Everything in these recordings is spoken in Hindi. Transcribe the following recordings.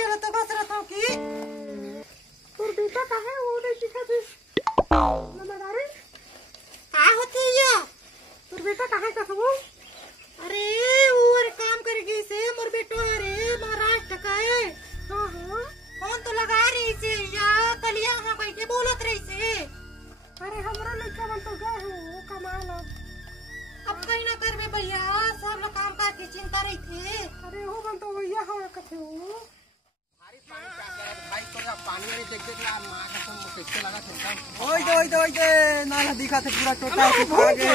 खेल तो बस रहा था कि तोर बेटा कहाँ है वो नहीं दिखा दे नमदारी का होती है तोर बेटा कहाँ का वो अरे और काम करेगी से मोर बेटो अरे महाराष्ट्र का है हां हां फोन तो लगा रही से या कलिया हां कह के बोलत रही से अरे हमरा लड़का मन तो गए हो कमाल अब कहीं ना करबे भैया सब लोग काम का के चिंता रही थे अरे हो बन तो भैया हो कथे हो भाई तो पानी में देख देख यार मां का सब कैसे लगा था ओए दे नाला दिखा थे पूरा टोटा के भागे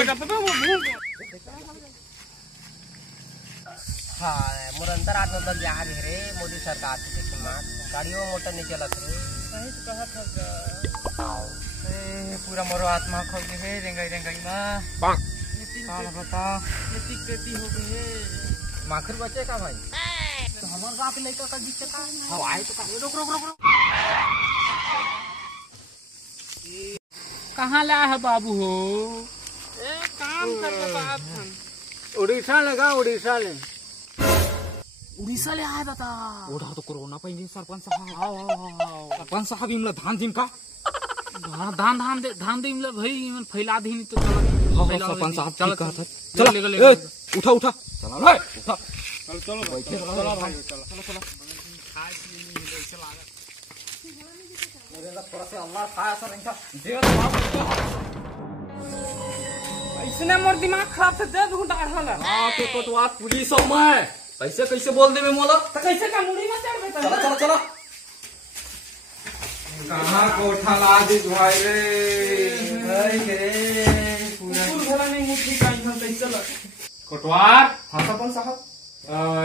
हां मुरंतर आत्म बल जा रे मोदी सरकार के खिलाफ गाड़ियों मोटर नहीं चलत रे सही तो कहा था ए पूरा मोरो आत्मा खो गई है रेंगाई में काला बता खेती हो गई है माखर बचे का भाई तो हमार बाप लइका का दिक्कत है हवाई तो रुक कहाँ ला है बाबू हो ए काम करके बात हम उड़ीसा लगा उड़ीसा ले आया बता ओढ़ा तो कोरोना पहले सरपंच साहब इमला धान दिन का धान दे इमला भाई फैला दी नहीं तो सरपंच साहब चल चल उठा चलो भाई इसने मोर दिमाग खराब से दे दूं डाढ़ल के कोटवा पुलिस में कैसे बोल देबे मोला तो कैसे का मुड़ी में चढ़ बैठा चलो कहां कोठा लादिस भाई रे पूरा नहीं मुठी का इधर तक चल कोटवार हां सरपंच साहब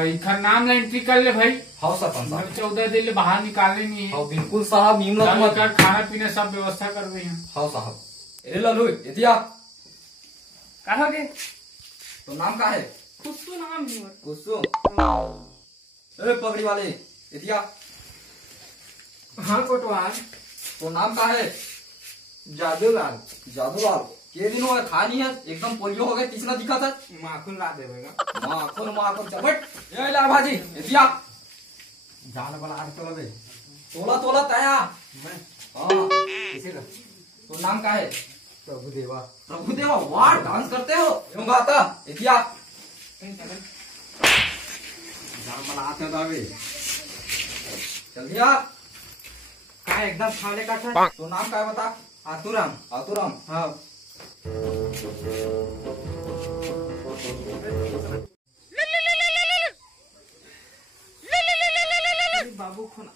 इधर नाम ला एंट्री कर ले भाई हां सरपंच साहब 14 दिन ले बाहर निकालने नहीं है हां बिल्कुल साहब इमला कर खाना पीना सब व्यवस्था कर रहे हैं हां साहब ए ललू इतिया कहां के तो नाम का है खुशबू नाम है कुसु ए पगड़ी वाले इतिया हाँ कोटवार तो नाम का है जादूलाल के दिन हो गए खा नहीं है एकदम पोलियो हो गया तीसरा दिखा था माखन ला देगा माखन चबट ये ला भाजी इतिया जान वाला आग चला बे तोला ताया मैं हां किसे का तो नाम का है प्रभुदेवा वाह डांस करते हो क्यों गाता इतिया जान वाला आते दावे चल दिया का एकदम खाले का था तो नाम का है बता आतुराम हाँ बाबू फोन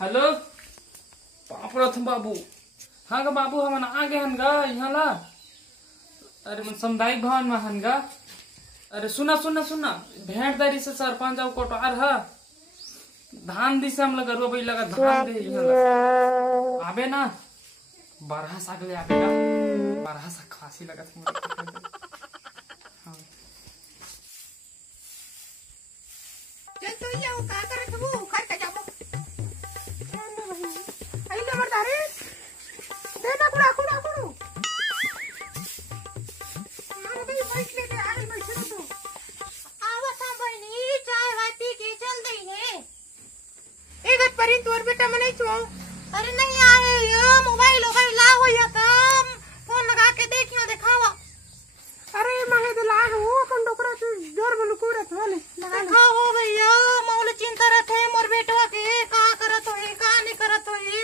हेलो प्रथम बाबू हाँ गा बाबू हम आगे हन गा यहाँ ला अरे मन सामुदायिक भवन में हन गा अरे सुना भेंटदारी से सरपंच और कोटवार है धान दिसे हम लगा रोबई लगा धान दे यहाँ आबे ना बारह साग ले आबेगा बारह साग खासी लगा था चल तो ये का करे तू खर के जाबो आई ले मरदारे देना कुड़ा मार भाई बैठ ले आ गई बैठ तू आवत हम बहनी चाय वाय पी के चल गई है एक परी तोर बेटा मने छो अरे नहीं आए ये मोबाइल ला हो या काम फोन लगा के देखियो दिखावा अरे माहे दिला हो अपन डोकरा से जोर में लुकुरा थाले दिखाओ हो भैया मौल चिंता रखे मोर बेटवा के का करत होई का नहीं करत होई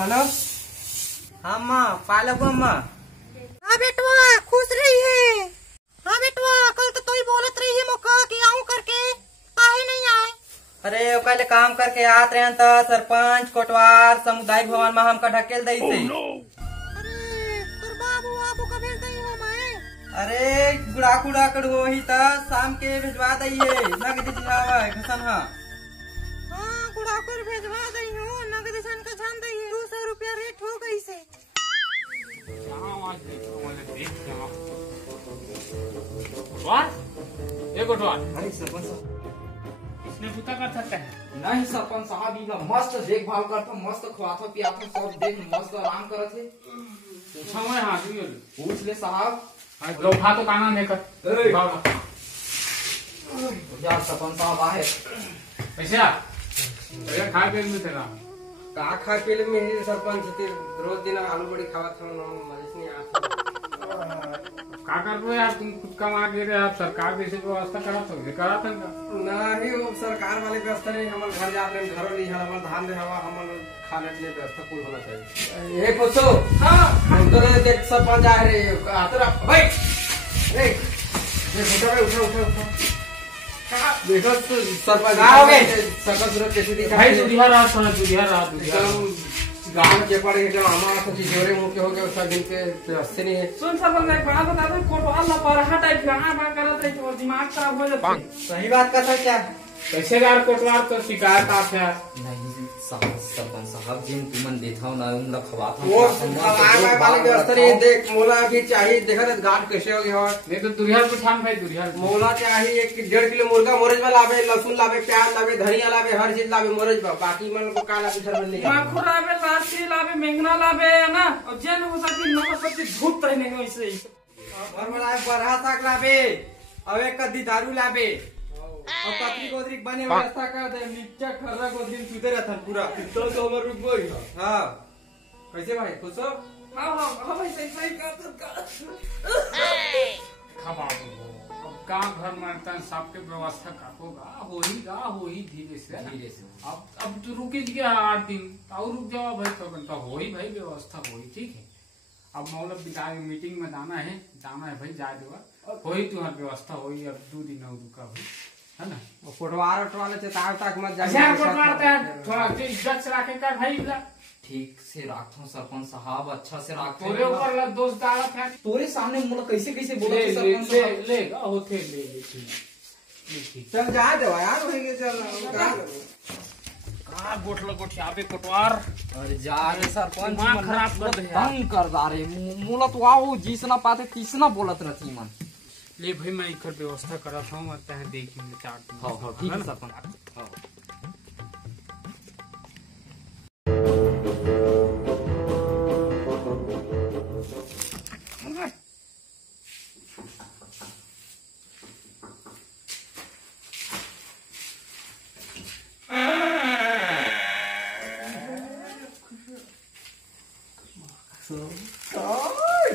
हेलो हाँ माँ पालक अम्मा हां बेटवा खुश रही है हां बेटवा कल तो तोई बोलत रही है मोका कि आऊं करके काहे नहीं आए अरे पहले काम करके आत रहे तो सरपंच कोटवार सामुदायिक भवन में हमका ढकेल दई से अरे तोर बाबू का भेज दई हो मैं अरे गुड़ा हो ही तो शाम के भिजवा दई है नगद दिखावा घसन हां हां गुड़ाकुर भेजवा दई हो नगद सन का जान दई 200 रुपया रेट हो गई से अरे सरपंच साहब इसने पूछा कर सकता है नहीं सरपंच साहब इला मस्त देखभाल करता मस्त खवाता पियाता सब देख मस्त आराम करत है पूछा मैं हाँ पूछ ले साहब लोहा तो काना नहीं कर ए, यार सरपंच साहब आए कैसे खा पे में तेरा का खा पीले में ही सरपंच थे रोज दिन आलू बड़ी खावा था मजे नहीं आता का कर रहे हो यार तुम खुद कमा के रहे आप सरकार जैसे व्यवस्था करा तो करा था नहीं वो सरकार वाले व्यवस्था नहीं हमारे घर जाते हैं घर नहीं है हमारे धान दे हवा हमारे खाने के लिए व्यवस्था कुल होना चाहिए ये पूछो हाँ हम तो देख सरपंच आ रहे आते भाई उठो देखो सरपंच आओगे सरपंच सूरत कैसे दिखा भाई दुधिया रात गांव के पड़े एकदम हमारा तो जोरे मुंह के हो गए उसका दिन के व्यवस्था नहीं है सुन सरपंच एक बात बता दो कोटवाल ना परहा टाइप का बात करत है तो दिमाग खराब हो जाता है सही बात का था क्या कैसे यार कोटवाल तो शिकायत आप है नहीं सरपंच साहब जी तुमन देता ना उनका खवा था वो हमारे वाले व्यवस्था नहीं देख मोला भी चाहिए देखा ना गांठ कैसे हो गया नहीं तो दुरिया पठान भाई दुरिया मोला चाहिए 1.5 किलो मुर्गा मोरज में लावे लहसुन लावे प्याज लावे धनिया लावे हर चीज लावे मोरज में बाकी मन को का लावे सर नहीं माखो लावे लाची लावे मेंगना लावे है ना और जन हो सके नमक सब धूप रहने में वैसे ही घर में लावे बरहा साग लावे और एक कद्दी दारू लावे और पत्री गोदरी बने व्यवस्था कर दे नीचे खर्रा गोदरी सुधे रहता पूरा तो हमर रुक गई हां कैसे भाई खुश हो हां भाई सही कर खबा अब गांव घर में तन सबके व्यवस्था होगा हो ही धीरे से अब तो रुके जी 8 दिन और रुक जाओ भाई तो हो ही भाई व्यवस्था हो ही ठीक है अब मतलब विधायक मीटिंग में जाना है भाई जा देवा हो ही तुम्हारी व्यवस्था हो ही अब 2 दिन और रुका हुई है ना वो कोटवार वाले चेताव तक मत अच्छा कोटवार थोड़ा इज्जत से रखे कर भाई ठीक से राखो सरपंच साहब अच्छा से राखो तोरे ऊपर लग दोस्त डालत है तोरे सामने मुझे कैसे बोला सरपंच ले होते ले चल जा दे यार होएगे चल का गोठिया पे कोटवार अरे जा रे सरपंच दिमाग खराब कर दे यार तंग कर दा रे मुला तो आओ जिसना पाते तीसना बोलत रहती मन ले भाई मैं इकर व्यवस्था करत हूं और तह देखेंगे 4 दिन हां ठीक है सरपंच हां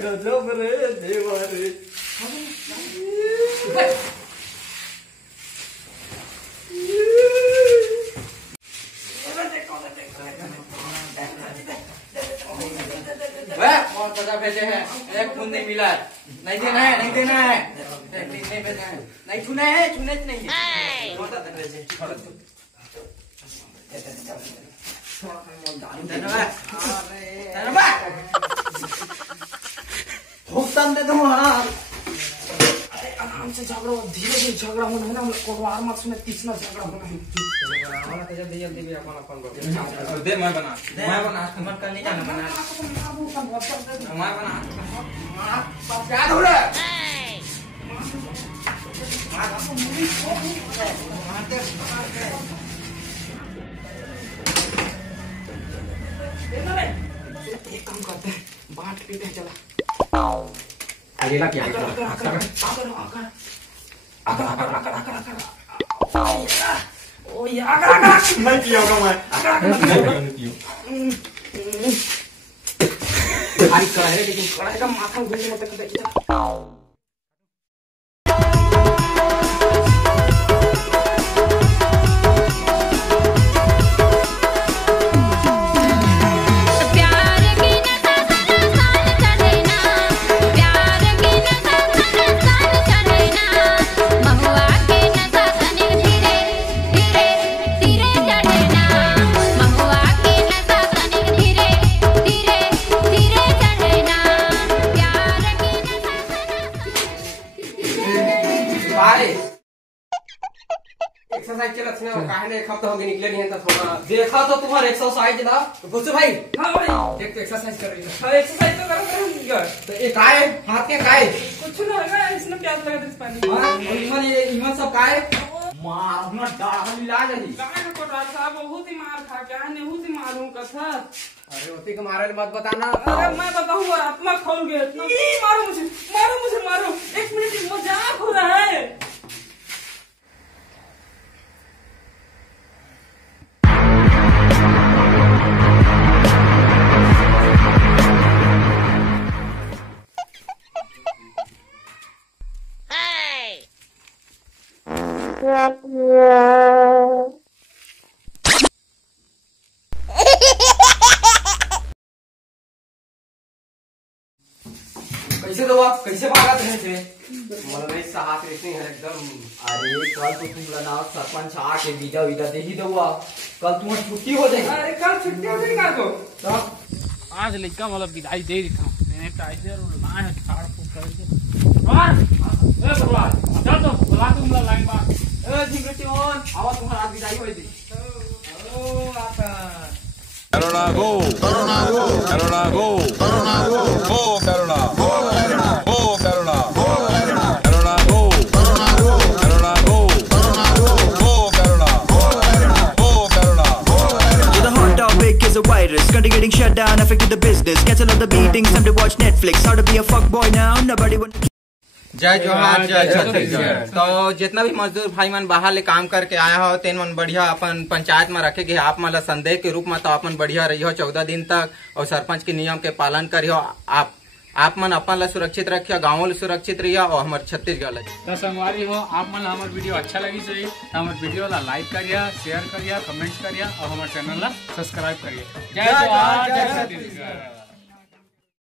गजब रे देवा रे भेजे हैं एक खून नहीं मिला नहीं देना है नहीं भेजना है नहीं छूना है छूने नहीं भुगतान दे दो आराम से झगड़ा धीरे धीरे झगड़ा होना है ना कोटवार मत सुने तीसरा झगड़ा होना है दे मैं बना मत करने जाना बना मैं बना क्या हो रहा है एक काम करते हैं बांट पीते हैं चला अगला क्या ओ यार मैं किया होगा मैं भारी कढ़ाई है लेकिन कढ़ाई का माथा घूमने मत कर एक्सरसाइज चलत है काहे ने एक हफ्ता हो गया निकले नहीं है तो थोड़ा देखा तो तुम्हारा एक्सरसाइज ना बुझ भाई हां भाई एक तो एक्सरसाइज कर रही है हां एक्सरसाइज तो करो तो ये काय हाथ के काय कुछ ना होगा इसमें प्याज लगा दे पानी हां इमन सब काय मारना डाल ला जाई काय ना कोटवार साहब बहुत ही मार खा क्या ने बहुत ही मारूं कथा अरे होती के मारे मत बताना अरे मैं बताऊं और आत्मा खोल गया इतना मारो मुझे 1 मिनट मजाक हो रहा है कैसे दवा कैसे भागा रहे थे मला नाही साहस येत नाही एकदम अरे कल तो तुमला ना सरपंच आके बीजा विदा दे ही दवा कल तुम्हारी छुट्टी हो जाएगी अरे कल छुट्टी हो गई को तब आज लेका मतलब विदाई दे देता हूँ मैंने टाइजर और ना है छाड़ फूक करके और ए भगवान चल तो बुला तुम लाइन बार ए जिंगटी ऑन आवा तुम्हारा आज विदाई होई थी ओ आता Corona go, Corona go, Corona go, Corona go, go Corona, go Corona, go Corona, go Corona, Corona go, Corona go, Corona go, Corona go, go Corona, go Corona, go Corona, go Corona. Yeah, the hot topic is a virus. Country getting shut down, affected the business. Cancel all the meetings, time to watch Netflix. How to be a fuckboy now? Nobody want. जय जोहार जय छत्तीसगढ़। तो जितना भी मजदूर भाई मन बाहर ले काम करके आया हो तेन मन बढ़िया अपन पंचायत में रखे गए आप मन संदेह के रूप में तो अपन बढ़िया रही हो 14 दिन तक और सरपंच के नियम के पालन करियो आप मन अपन ला सुरक्षित रखियो गाँव ला सुरक्षित रहियो और हमारे छत्तीसगढ़ ला। तो संगवारी हो आप मन हमारे वीडियो अच्छा लगी सही हमारे वीडियो ला लाइक करिए शेयर करिए कमेंट करिए और हमारे चैनल ला सब्सक्राइब करिए। जय जोहार जय छत्तीसगढ़।